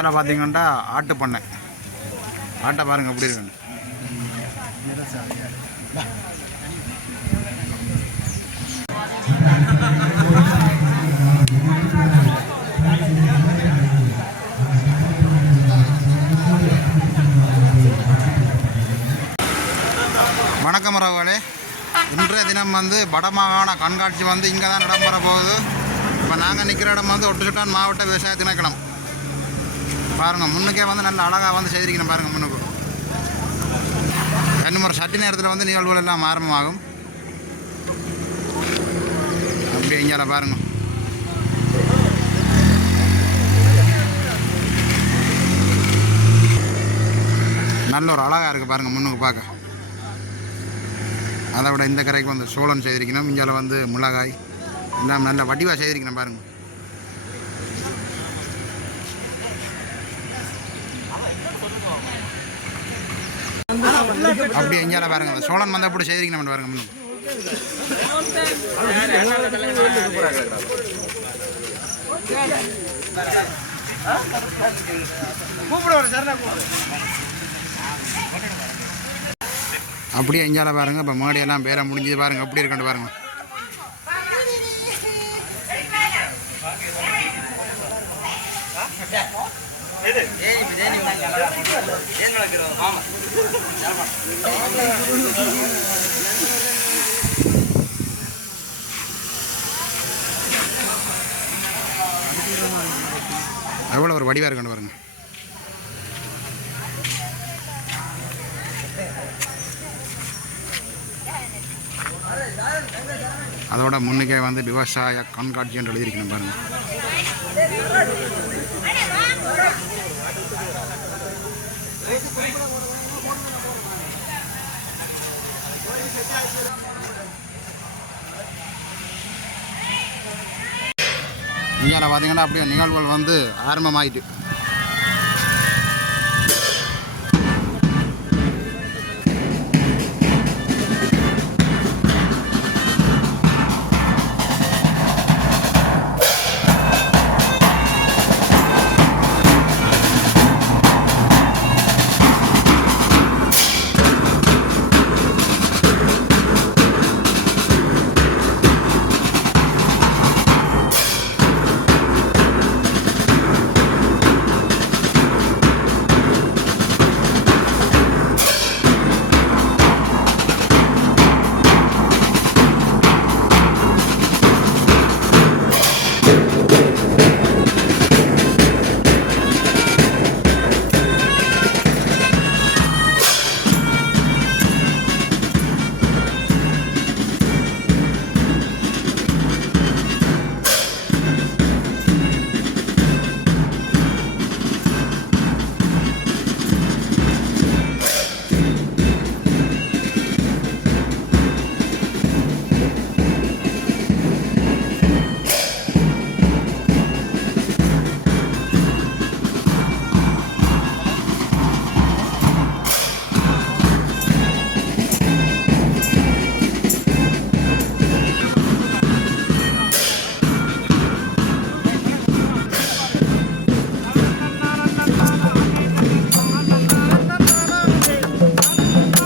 நேராக பார்த்தீங்கன்னா ஆட்டு பண்ணை. ஆட்டை பாருங்க எப்படி இருக்குன்னு. வணக்கம் ரவலே இன்றைய தினம் வந்து வடமாகாண கண்காட்சி வந்து இங்கே தான் இடம்பெற போகுது. இப்போ நாங்கள் நிற்கிற இடம் வந்து ஒட்டுச்சுட்டான் மாவட்ட விவசாய திணைக்களம். பாருங்கள் முன்னுக்கே வந்து நல்ல அழகாக வந்து செய்திருக்கணும் பாருங்கள் முன்னுக்கு. இன்னும் ஒரு சட்டி நேரத்தில் வந்து நிகழ்வுகள் எல்லாம் ஆரம்பமாகும். அப்படியே இங்கே பாருங்க. நல்ல ஒரு அழகாக இருக்குது பாருங்கள் முன்னுக்கு பார்க்க. அதை விட இந்த கரைக்கு வந்து சோளம் செய்திருக்கணும் இங்கே வந்து மிளகாய் எல்லாம் நல்ல வடிவாக செய்திருக்கணும் பாருங்கள் அப்படி எங்கேயால பாருங்க. அந்த சோழன் வந்து அப்படி செய்திருக்கணும் பாருங்க அப்படியே இஞ்சால பாருங்க. இப்போ மாடியெல்லாம் பேர முடிஞ்சது பாருங்க. அப்படி இருக்குன்னு பாருங்க. அவ்வளோ ஒரு வடிவாக இருக்கணும் பாருங்க. அதோட முன்னுக்கே வந்து விவசாய கண்காட்சி என்று எழுதியிருக்கணும் பாருங்கள் இங்கே பார்த்தீங்கன்னா அப்படியே நிகழ்வுகள் வந்து ஆரம்பமாயிட்டு.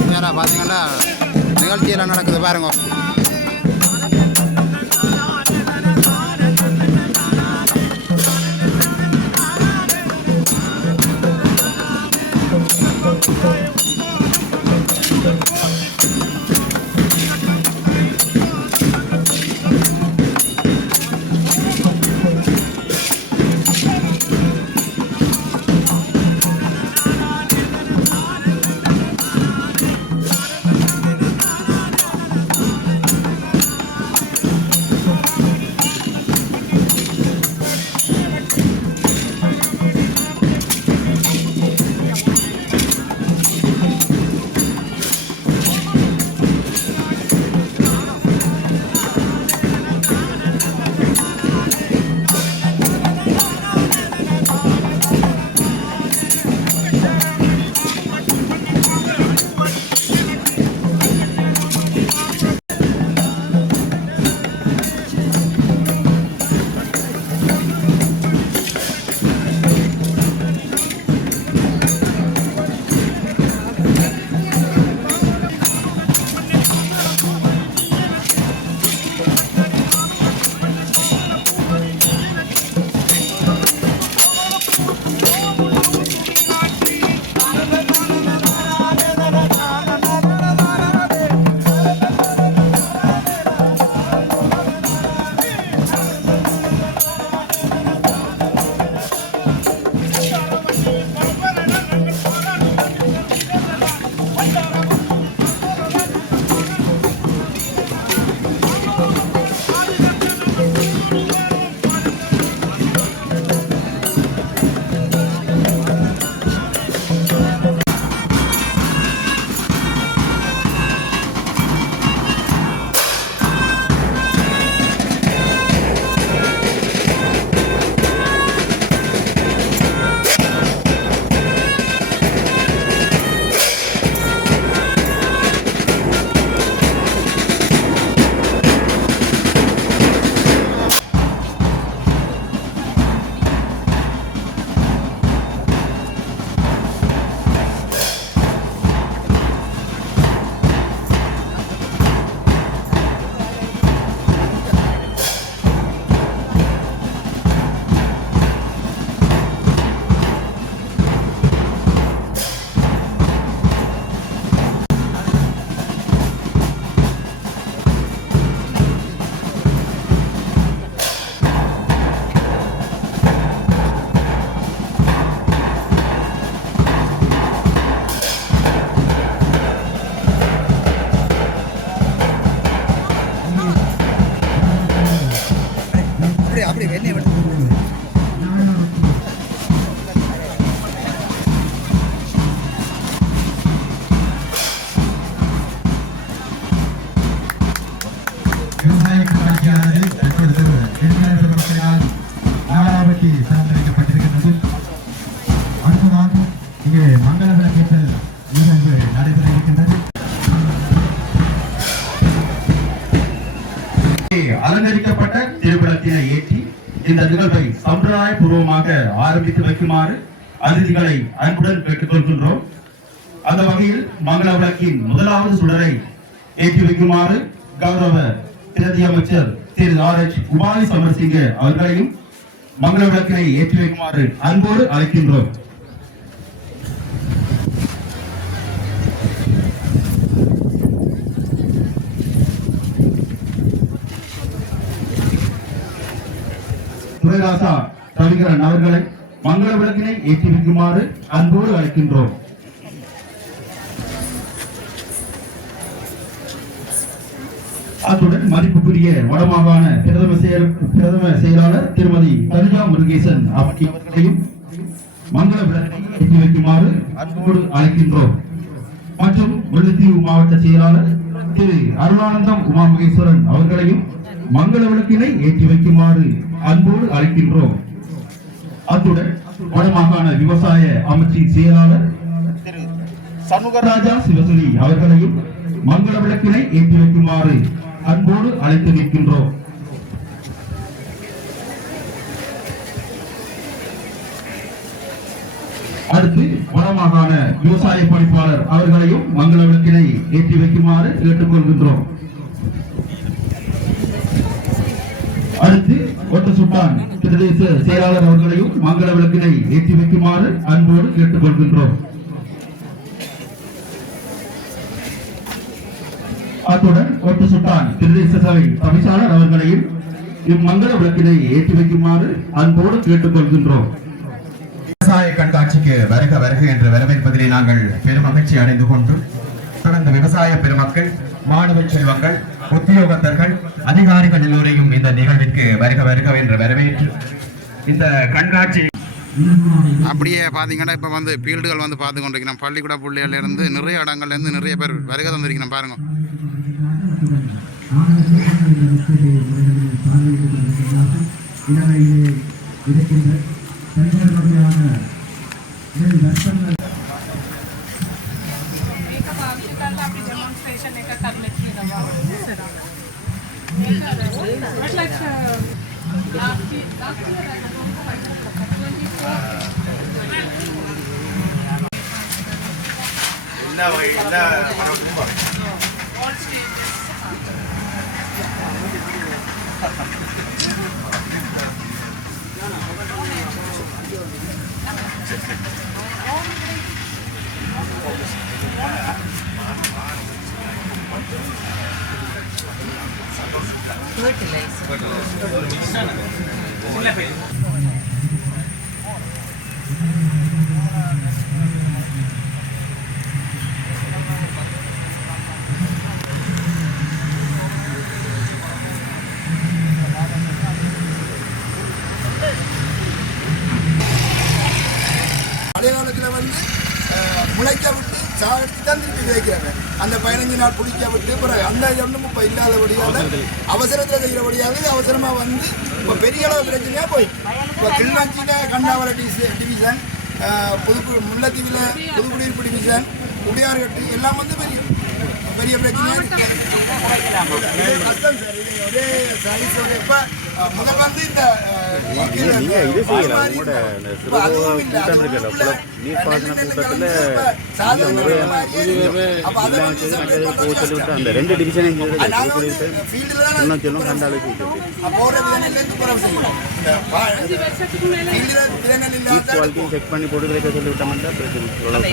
இங்கே பார்த்தீங்கன்னா நிகழ்ச்சியெல்லாம் நடக்குது பாருங்க. ஆரம்பித்து வைக்குமாறு அதிதிகளை அன்புடன் கேட்டுக்கொள்கின்றோம். அந்த வகையில் மங்கள விளக்கின் முதலாவது சுடரை ஏற்றி வைக்குமாறு கௌரவ பிரதி அமைச்சர் திரு ஆர் எச் உபாலி சமர்சிங்க அவர்களையும் மங்கள விளக்கினை ஏற்றி வைக்குமாறு அன்போடு அழைக்கின்றோம். துரைராசா ரவிகரன் அவர்களை மங்கள விளக்கினை ஏற்றி வைக்குமாறு அன்போடு அழைக்கின்றோம். அத்துடன் மதிப்புக்குரிய வடமாகாண பிரதம செயல் பிரதம செயலாளர் திருமதி தனுஜா முருகேசன் அவர்களையும் மங்கள விளக்கை ஏற்றி வைக்குமாறு அன்போடு அழைக்கின்றோம். மற்றும் முல்லைத்தீவு மாவட்ட செயலாளர் திரு அருணானந்தம் உமா மகேஸ்வரன் அவர்களையும் மங்கள விளக்கினை ஏற்றி வைக்குமாறு அன்போடு அழைக்கின்றோம். அத்துடன் வடமாகாண விவசாய அமைச்சின் செயலாளர் சண்முகராஜா சிவசுரி அவர்களையும் மங்கள விளக்கினை ஏற்றி வைக்குமாறு அன்போடு அழைத்து நிற்கின்றோம். அடுத்து வடமாகாண விவசாய பணிப்பாளர் அவர்களையும் மங்கள விளக்கினை ஏற்றி வைக்குமாறு கேட்டுக்கொள்கின்றோம். அடுத்து ஒட்ட சுட்டான் பிரதேச செயலாளர் அவர்களையும் மங்கள விளக்கினை ஏற்றி வைக்குமாறு அன்போடு கேட்டுக்கொள்கின்றோம். அத்துடன் ஒட்டு சுட்டான் பிரதேச சபை தவிசாளர் அவர்களையும் இம்மங்கள விளக்கினை ஏற்றி வைக்குமாறு அன்போடு கேட்டுக்கொள்கின்றோம். விவசாய கண்காட்சிக்கு வருக வருக என்று வரவேற்பதிலே நாங்கள் பெரும் மகிழ்ச்சி அடைந்து கொண்டு தொடர்ந்து விவசாய பெருமக்கள் மாணவ செல்வங்கள் உத்தியோகத்தர்கள் அதிகாரிகள் எல்லோரையும் இந்த நிகழ்விற்கு வருக வருக என்று வரவேற்று இந்த கண்காட்சி அப்படியே பார்த்தீங்கன்னா இப்போ வந்து ஃபீல்டுகள் வந்து பார்த்து கொண்டிருக்கிறோம். பள்ளிக்கூட பிள்ளைகள்லேருந்து நிறைய இடங்கள்லேருந்து நிறைய பேர் வருகை தந்திருக்கிறோம் பாருங்க. இருக்கின்ற பல்வேறு வகையான பழைய காலத்தில் வந்து முளைக்க விட்டு சாட்டி தான் திருப்பி வைக்கிறாங்க அந்த பதினஞ்சு நாள் புளிக்க விட்டு பிறகு அந்த ஒன்றும் இப்போ இல்லாதபடியால் அவசரத்தில் செய்கிறபடியால் அவசரமாக வந்து இப்போ பெரிய அளவு பிரச்சனையாக போய். இப்போ கிளிநொச்சியில் கண்டாவர டிசி டிவிஷன் புதுக்கு முல்லைத்தீவில் புதுக்குடியிருப்பு டிவிஷன் உடையார்கட்டு எல்லாம் வந்து பெரிய பெரிய பிரச்சனையாக கஷ்டம் சார் இது ஒரே இப்போ முதல் வந்து இந்த நீங்க இது செய்யலாம் உங்களோட கூட்டம் இருக்குல்ல எல்லாம் செய்து போக அந்த ரெண்டு டிவிஷனையும் சொல்லிட்டு இன்னும் சொல்லும் குவாலிட்டியும் செக் பண்ணி போட்டு கிடைக்க பிரச்சனை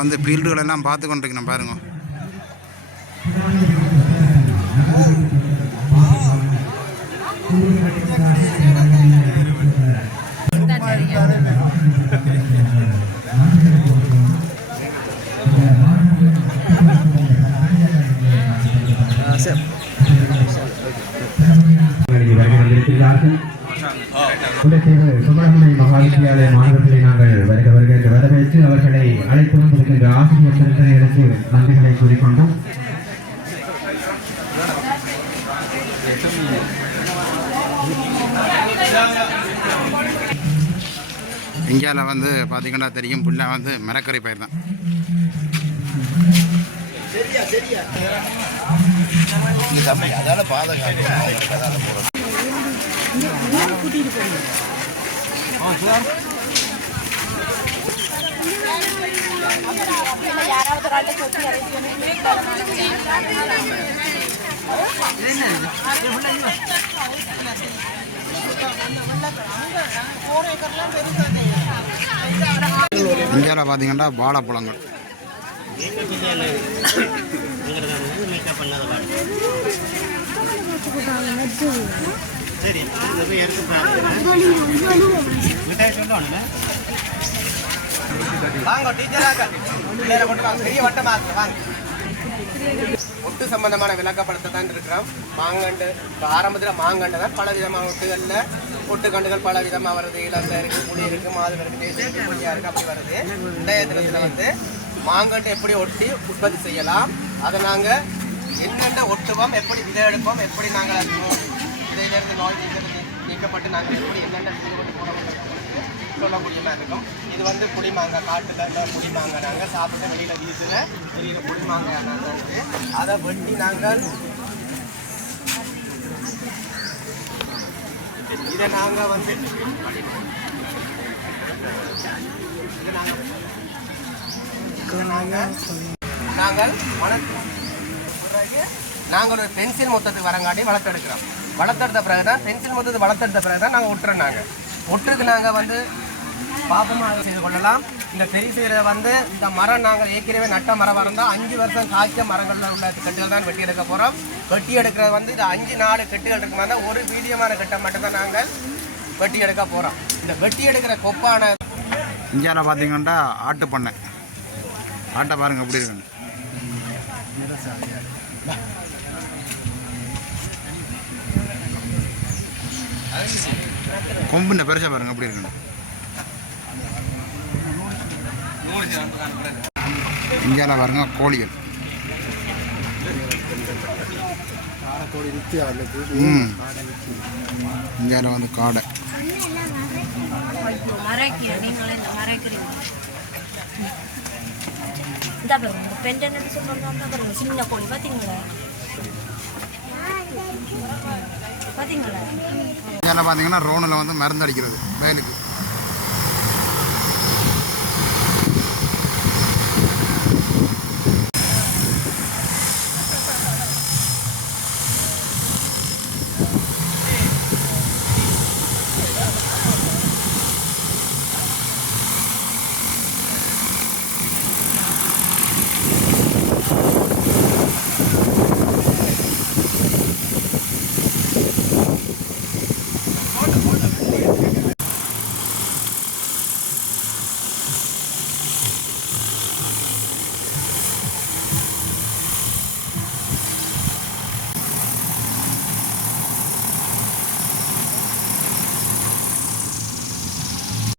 வந்து ஃபீல்டுகள் எல்லாம் பார்த்து கொண்டிருக்கணும் பாருங்க சுப்பிரமணிய மகாவித்யாலய மாணவர்களை நாங்கள் வருக வருக வரவேற்று அவர்களை அழைத்து வந்திருக்கின்ற ஆசிரியர் பெருந்தரைகளுக்கு நன்றிகளை கூறிக்கொண்டோம் இந்தியாவில் வந்து பார்த்தீங்கன்னா தெரியும் புல்லாக வந்து மரக்கறி பயிர் தான். யாராவது ஒரு ஆள்கிட்ட சொல்லி இறக்கி இந்தியாவில் பார்த்தீங்கன்னா வாழைப்பழங்கள் வாங்க டீச்சராக பிள்ளைகளை கொண்டு வாங்க. பெரிய வட்டமாக வாங்க. ஒட்டு சம்பந்தமான விளக்கப்படத்தை தான் இருக்கிறோம் மாங்கண்டு இப்போ ஆரம்பத்தில் மாங்கண்டு தான் பல விதமான ஒட்டுகளில் ஒட்டுக்கண்டுகள் பல விதமாக வருது. இளந்த இருக்குது புளி இருக்குது மாதுளை இருக்குது தேசிய புளியாக இருக்குது அப்படி வருது. இன்றைய தினத்தில் வந்து மாங்கண்டு எப்படி ஒட்டி உற்பத்தி செய்யலாம் அதை நாங்கள் என்னென்ன ஒட்டுவோம் எப்படி விதை எடுப்போம் எப்படி நாங்கள் விதையிலிருந்து நோய் நீக்கப்பட்டு நாங்கள் எப்படி என்னென்ன விதை கொண்டு போட சொல்லக்கூடியமா இருக்கும் இது வந்து புளி மாங்காய் காட்டுல குடிமாங்க நாங்கள் சாப்பிட்டு வெளியில் வீசுல வெளியில புளி நாங்கள் அதை வெட்டி நாங்கள் இதை நாங்கள் வந்து இதை நாங்கள் நாங்கள் நாங்கள் நாங்கள் ஒரு பென்சில் மொத்தத்துக்கு வரங்காட்டி வளர்த்தெடுக்கிறோம். வளர்த்தெடுத்த பிறகு தான் பென்சில் மொத்தத்துக்கு வளர்த்தெடுத்த பிறகு தான் நாங்கள் ஒட்டுறோம் நாங்கள் ஒட்டுறதுக்கு நாங்கள் வந்து பாப்பமாக செய்து கொள்ளலாம். இந்த பெரிய செய்கிறத வந்து இந்த மரம் நாங்கள் ஏற்கனவே நட்ட மரம் இருந்தால் அஞ்சு வருஷம் காய்ச்ச மரங்களில் உள்ள கட்டுகள் தான் வெட்டி எடுக்க போகிறோம் வெட்டி எடுக்கிறது வந்து இந்த அஞ்சு நாலு கட்டுகள் இருக்குமா தான் ஒரு வீடியமான கட்டை மட்டும் தான் நாங்கள் வெட்டி எடுக்க போகிறோம் இந்த வெட்டி எடுக்கிற கொப்பான இந்தியாவில் பார்த்தீங்கன்னா ஆட்டு பண்ணை. ஆட்டை பாருங்கள் எப்படி இருக்குன்னு. கொம்புன்னு பெருசாக பாருங்கள் எப்படி இருக்குன்னு. இந்தியாவில் பாருங்க கோழிகள். இந்தியாவில் வந்து காடை. மறைக்கிற நீங்களே இந்த மறைக்கிறீங்க இந்த பாருங்க பெண்டன் சின்ன கோழி பார்த்தீங்களா பார்த்தீங்களா இந்தியாவில் பார்த்தீங்கன்னா ரோனில் வந்து மருந்து அடிக்கிறது வயலுக்கு.